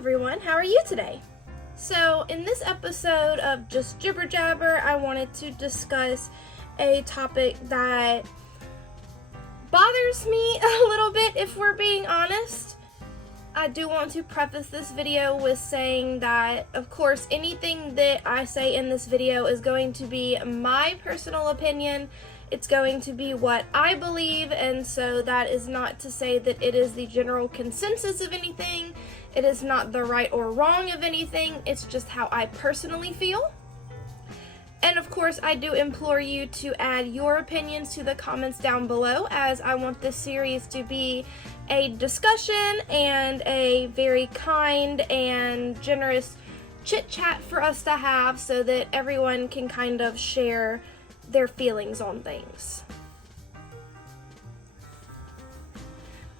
everyone, how are you today? So in this episode of Just Jibber-Jabber, I wanted to discuss a topic that bothers me a little bit, if we're being honest. I do want to preface this video with saying that, of course, anything that I say in this video is going to be my personal opinion. It's going to be what I believe, and so that is not to say that it is the general consensus of anything. It is not the right or wrong of anything. It's just how I personally feel. And of course, I do implore you to add your opinions to the comments down below, as I want this series to be a discussion and a very kind and generous chit-chat for us to have so that everyone can kind of share their feelings on things.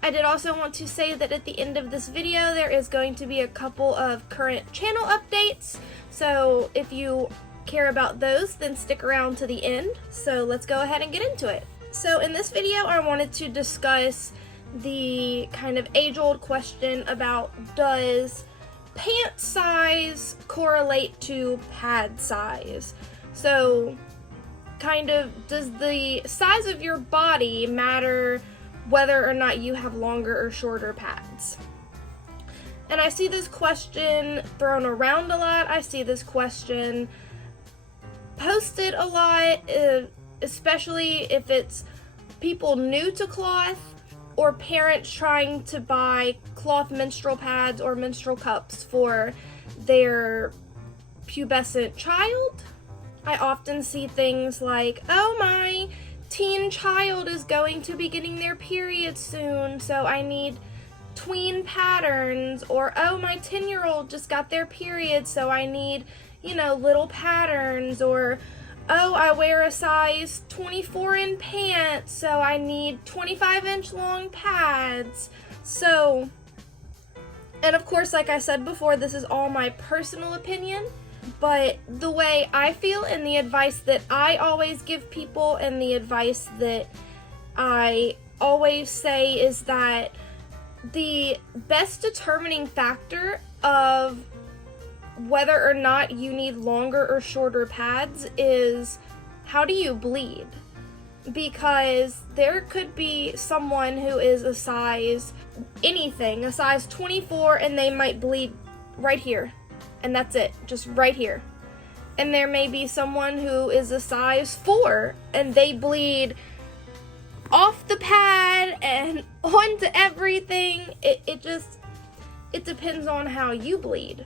I did also want to say that at the end of this video there is going to be a couple of current channel updates, so if you care about those, then stick around to the end. So let's go ahead and get into it. So in this video I wanted to discuss the kind of age-old question about, does pant size correlate to pad size? So kind of, does the size of your body matter whether or not you have longer or shorter pads? And I see this question thrown around a lot. I see this question posted a lot, especially if it's people new to cloth or parents trying to buy cloth menstrual pads or menstrual cups for their pubescent child. I often see things like, oh, my teen child is going to be getting their period soon, so I need tween patterns, or oh, my 10-year-old just got their period, so I need, little patterns, or oh, I wear a size 24 in pants, so I need 25-inch long pads. So, and of course, like I said before, this is all my personal opinion, but the way I feel and the advice that I always give people and the advice that I always say is that the best determining factor of whether or not you need longer or shorter pads is, how do you bleed? Because there could be someone who is a size 24, and they might bleed right here, and that's it, just right here. And there may be someone who is a size 4, and they bleed off the pad and onto everything. It depends on how you bleed.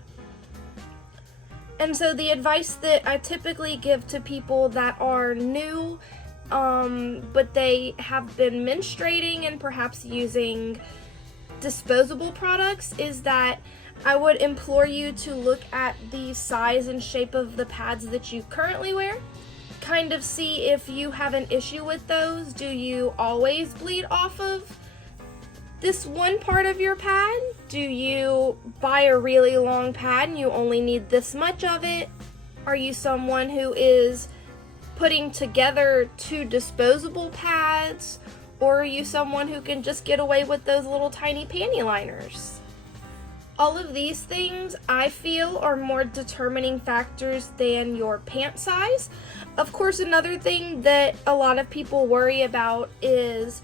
And so the advice that I typically give to people that are new, but they have been menstruating and perhaps using disposable products, is that I would implore you to look at the size and shape of the pads that you currently wear. Kind of see if you have an issue with those. Do you always bleed off of this one part of your pad? Do you buy a really long pad and you only need this much of it? Are you someone who is putting together 2 disposable pads? Or are you someone who can just get away with those little tiny panty liners? All of these things, I feel, are more determining factors than your pant size. Of course, another thing that a lot of people worry about is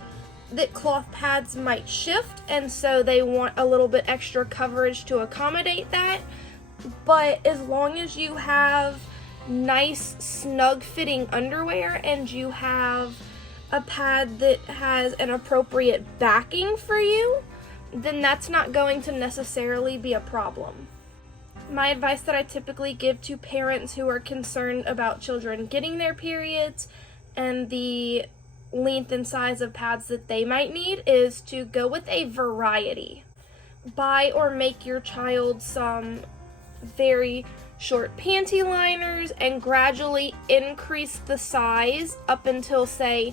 that cloth pads might shift, and so they want a little bit extra coverage to accommodate that. But as long as you have nice, snug-fitting underwear and you have a pad that has an appropriate backing for you, then that's not going to necessarily be a problem. My advice that I typically give to parents who are concerned about children getting their periods and the length and size of pads that they might need is to go with a variety. Buy or make your child some very short panty liners and gradually increase the size up until, say,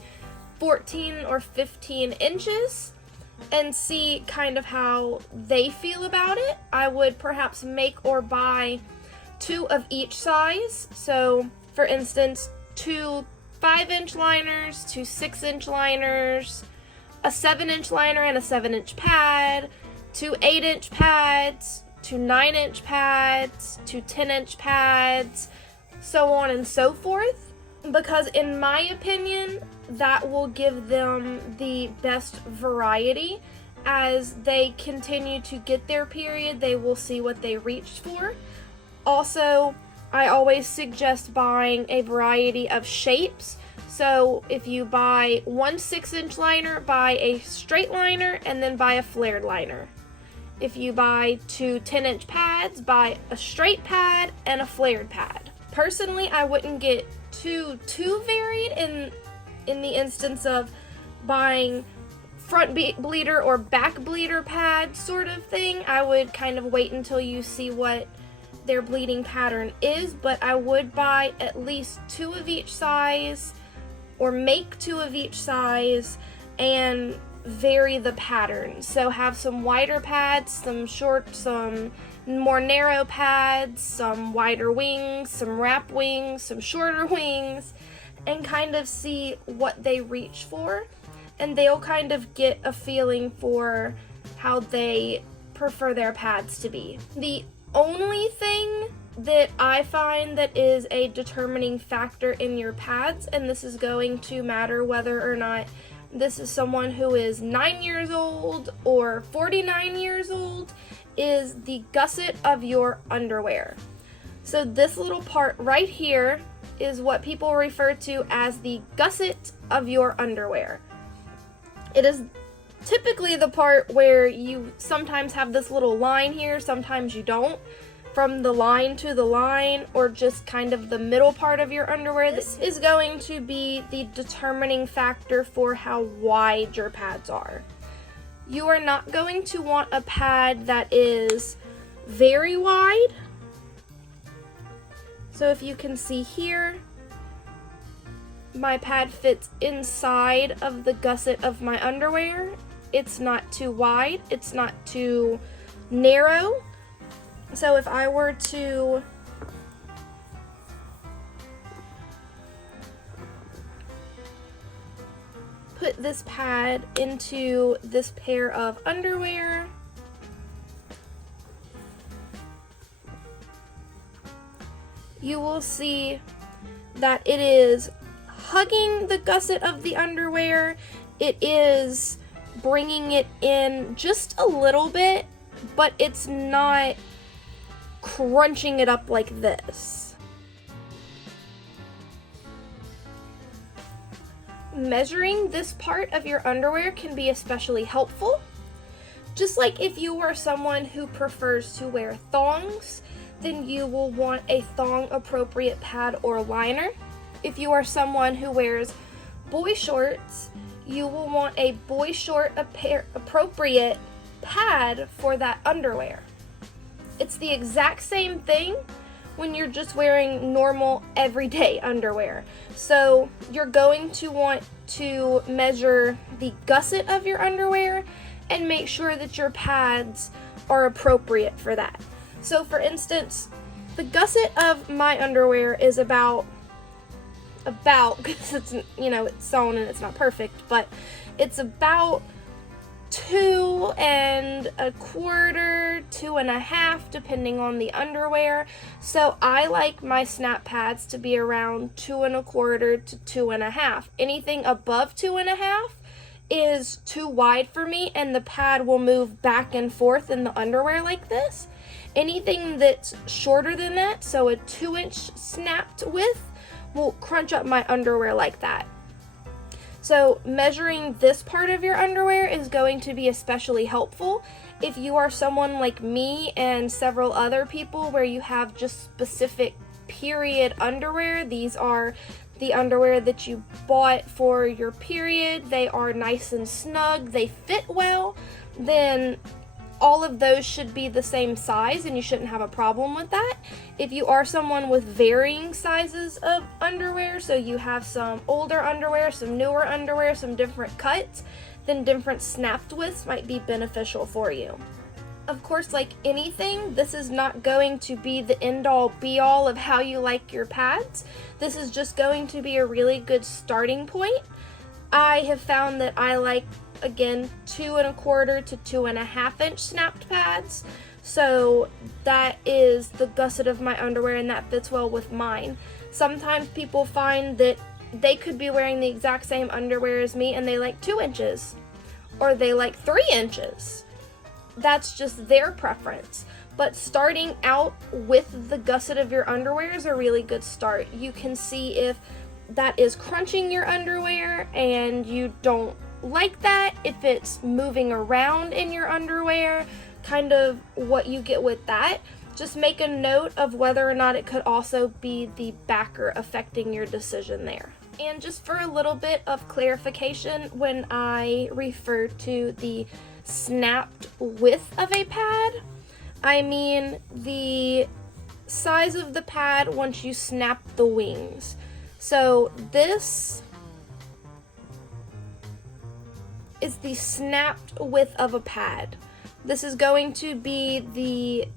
14 or 15 inches and see kind of how they feel about it. I would perhaps make or buy 2 of each size. So, for instance, 2 5-inch liners, 2 6-inch liners, a 7-inch liner and a 7-inch pad, 2 8-inch pads, to 9-inch pads, to 10-inch pads, so on and so forth, because in my opinion, that will give them the best variety. As they continue to get their period, they will see what they reached for. Also, I always suggest buying a variety of shapes. So if you buy one 6-inch liner, buy a straight liner and then buy a flared liner. If you buy two 10-inch pads, buy a straight pad and a flared pad. Personally, I wouldn't get too varied in the instance of buying front bleeder or back bleeder pad sort of thing. I would kind of wait until you see what their bleeding pattern is, but I would buy at least 2 of each size, or make 2 of each size, and vary the pattern. So have some wider pads, some short, some more narrow pads, some wider wings, some wrap wings, some shorter wings, and kind of see what they reach for, and they'll kind of get a feeling for how they prefer their pads to be. The only thing that I find that is a determining factor in your pads, and this is going to matter whether or not this is someone who is 9 years old or 49 years old, is the gusset of your underwear. So this little part right here is what people refer to as the gusset of your underwear. It is typically the part where you sometimes have this little line here, sometimes you don't. From the line to the line, or just kind of the middle part of your underwear, this is going to be the determining factor for how wide your pads are. You are not going to want a pad that is very wide. So if you can see here, my pad fits inside of the gusset of my underwear. It's not too wide, it's not too narrow. So if I were to put this pad into this pair of underwear, you will see that it is hugging the gusset of the underwear. It is bringing it in just a little bit, but it's not crunching it up like this. Measuring this part of your underwear can be especially helpful. Just like if you are someone who prefers to wear thongs, then you will want a thong appropriate pad or liner. If you are someone who wears boy shorts, you will want a boy short appropriate pad for that underwear. It's the exact same thing when you're just wearing normal everyday underwear. So you're going to want to measure the gusset of your underwear and make sure that your pads are appropriate for that. So for instance, the gusset of my underwear is about, because it's, it's sewn and it's not perfect, but it's about 2 1/4, 2 1/2, depending on the underwear. So I like my snap pads to be around 2 1/4 to 2 1/2. Anything above 2 1/2 is too wide for me, and the pad will move back and forth in the underwear like this. Anything that's shorter than that, so a 2-inch snapped width, will crunch up my underwear like that. So measuring this part of your underwear is going to be especially helpful if you are someone like me and several other people where you have just specific period underwear. These are the underwear that you bought for your period. They are nice and snug, they fit well. Then all of those should be the same size and you shouldn't have a problem with that. If you are someone with varying sizes of underwear, so you have some older underwear, some newer underwear, some different cuts, then different snapped widths might be beneficial for you. Of course, like anything, this is not going to be the end-all be-all of how you like your pads. This is just going to be a really good starting point. I have found that I like, again, 2 1/4 to 2 1/2 inch snapped pads. So that is the gusset of my underwear, and that fits well with mine. Sometimes people find that they could be wearing the exact same underwear as me and they like 2 inches, or they like 3 inches. That's just their preference. But starting out with the gusset of your underwear is a really good start. You can see if that is crunching your underwear and you don't like that, if it's moving around in your underwear, kind of what you get with that. Just make a note of whether or not it could also be the backer affecting your decision there. And just for a little bit of clarification, when I refer to the snapped width of a pad, I mean the size of the pad once you snap the wings. So this is the snapped width of a pad. This is going to be the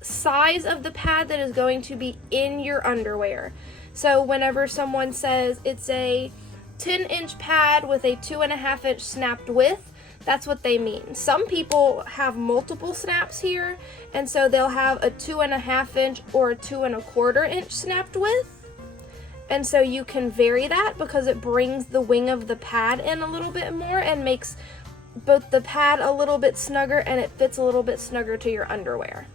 size of the pad that is going to be in your underwear. So whenever someone says it's a 10-inch pad with a 2.5-inch snapped width, that's what they mean. Some people have multiple snaps here, and so they'll have a 2.5-inch or a 2.25-inch snapped width. And so you can vary that because it brings the wing of the pad in a little bit more and makes both the pad a little bit snugger and it fits a little bit snugger to your underwear.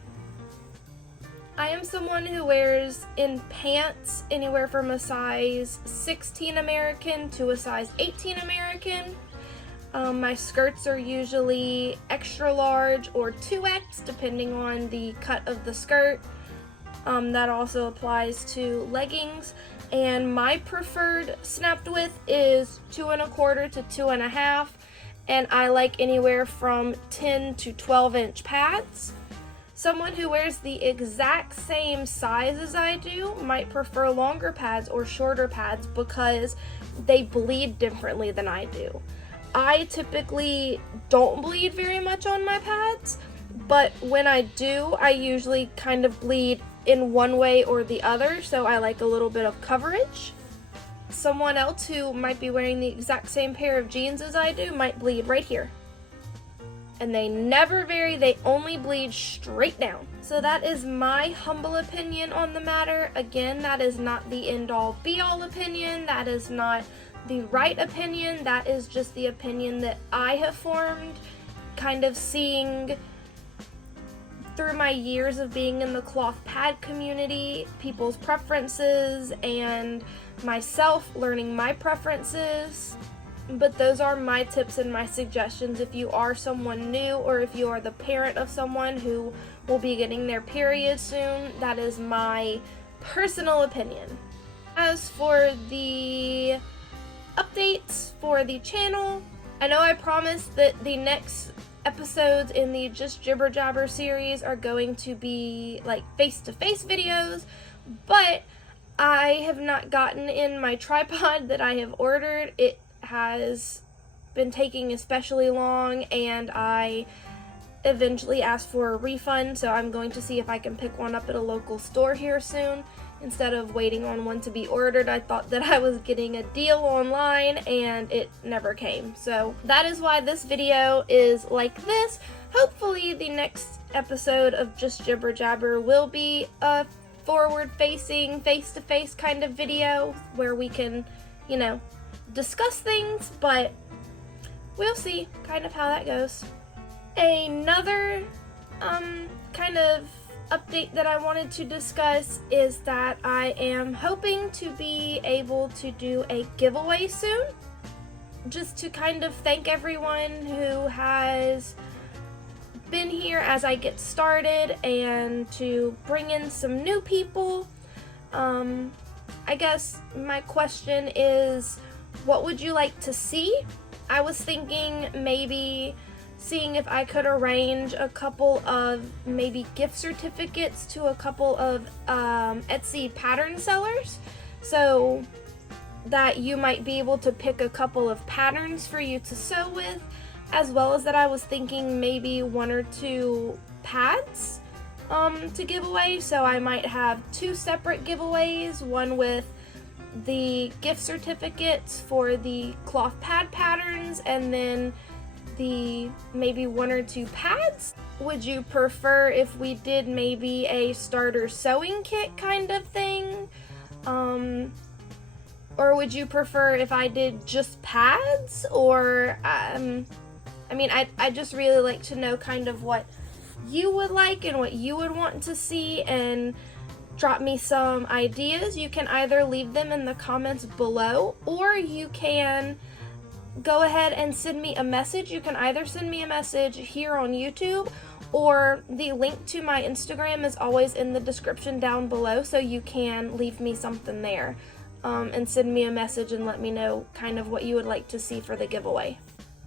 I am someone who wears in pants anywhere from a size 16 American to a size 18 American. My skirts are usually extra large or 2X depending on the cut of the skirt. That also applies to leggings. And my preferred snapped width is 2.25 to 2.5, and I like anywhere from 10 to 12-inch pads. Someone who wears the exact same size as I do might prefer longer pads or shorter pads because they bleed differently than I do. I typically don't bleed very much on my pads, but when I do, I usually kind of bleed in one way or the other, so I like a little bit of coverage. Someone else who might be wearing the exact same pair of jeans as I do might bleed right here. And they never vary, they only bleed straight down. So that is my humble opinion on the matter. Again, that is not the end-all be-all opinion, that is not the right opinion, that is just the opinion that I have formed, kind of seeing through my years of being in the cloth pad community, people's preferences, and myself learning my preferences. But those are my tips and my suggestions if you are someone new or if you are the parent of someone who will be getting their period soon. That is my personal opinion. As for the updates for the channel, I know I promised that the next episodes in the Just Jibber-Jabber series are going to be like face-to-face videos, but I have not gotten in my tripod that I have ordered. It has been taking especially long, and I eventually asked for a refund, so I'm going to see if I can pick one up at a local store here soon instead of waiting on one to be ordered. I thought that I was getting a deal online and it never came. So that is why this video is like this. Hopefully the next episode of Just Jibber-Jabber will be a forward-facing, face-to-face kind of video where we can, you know, discuss things, but we'll see kind of how that goes. Another kind of update that I wanted to discuss is that I am hoping to be able to do a giveaway soon, just to kind of thank everyone who has been here as I get started and to bring in some new people. I guess my question is, what would you like to see? I was thinking maybe seeing if I could arrange a couple of maybe gift certificates to a couple of Etsy pattern sellers, so that you might be able to pick a couple of patterns for you to sew with, as well as that I was thinking maybe 1 or 2 pads to give away. So I might have 2 separate giveaways, one with the gift certificates for the cloth pad patterns, and then the maybe 1 or 2 pads? Would you prefer if we did maybe a starter sewing kit kind of thing? Or would you prefer if I did just pads? Or, I mean, I'd just really like to know kind of what you would like and what you would want to see, and drop me some ideas. You can either leave them in the comments below, or you can go ahead and send me a message. You can either send me a message here on YouTube, or the link to my Instagram is always in the description down below, so you can leave me something there and send me a message and let me know kind of what you would like to see for the giveaway.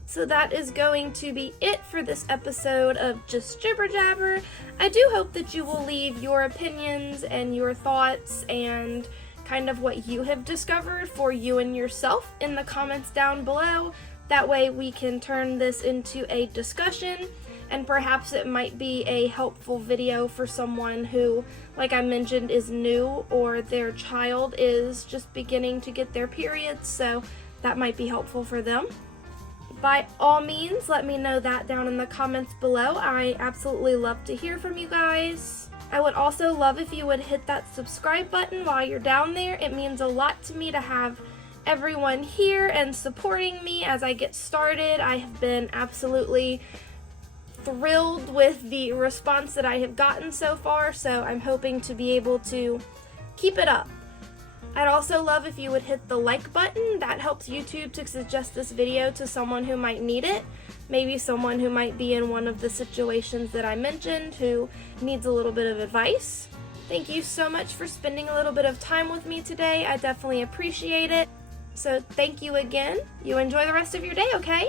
So that is going to be it for this episode of Just Jibber-Jabber. I do hope that you will leave your opinions and your thoughts and kind of what you have discovered for you and yourself in the comments down below. That way we can turn this into a discussion, and perhaps it might be a helpful video for someone who, like I mentioned, is new, or their child is just beginning to get their periods, so that might be helpful for them. By all means, let me know that down in the comments below. I absolutely love to hear from you guys. I would also love if you would hit that subscribe button while you're down there. It means a lot to me to have everyone here and supporting me as I get started. I have been absolutely thrilled with the response that I have gotten so far, so I'm hoping to be able to keep it up. I'd also love if you would hit the like button. That helps YouTube to suggest this video to someone who might need it. Maybe someone who might be in one of the situations that I mentioned, who needs a little bit of advice. Thank you so much for spending a little bit of time with me today. I definitely appreciate it. So thank you again. You enjoy the rest of your day, okay?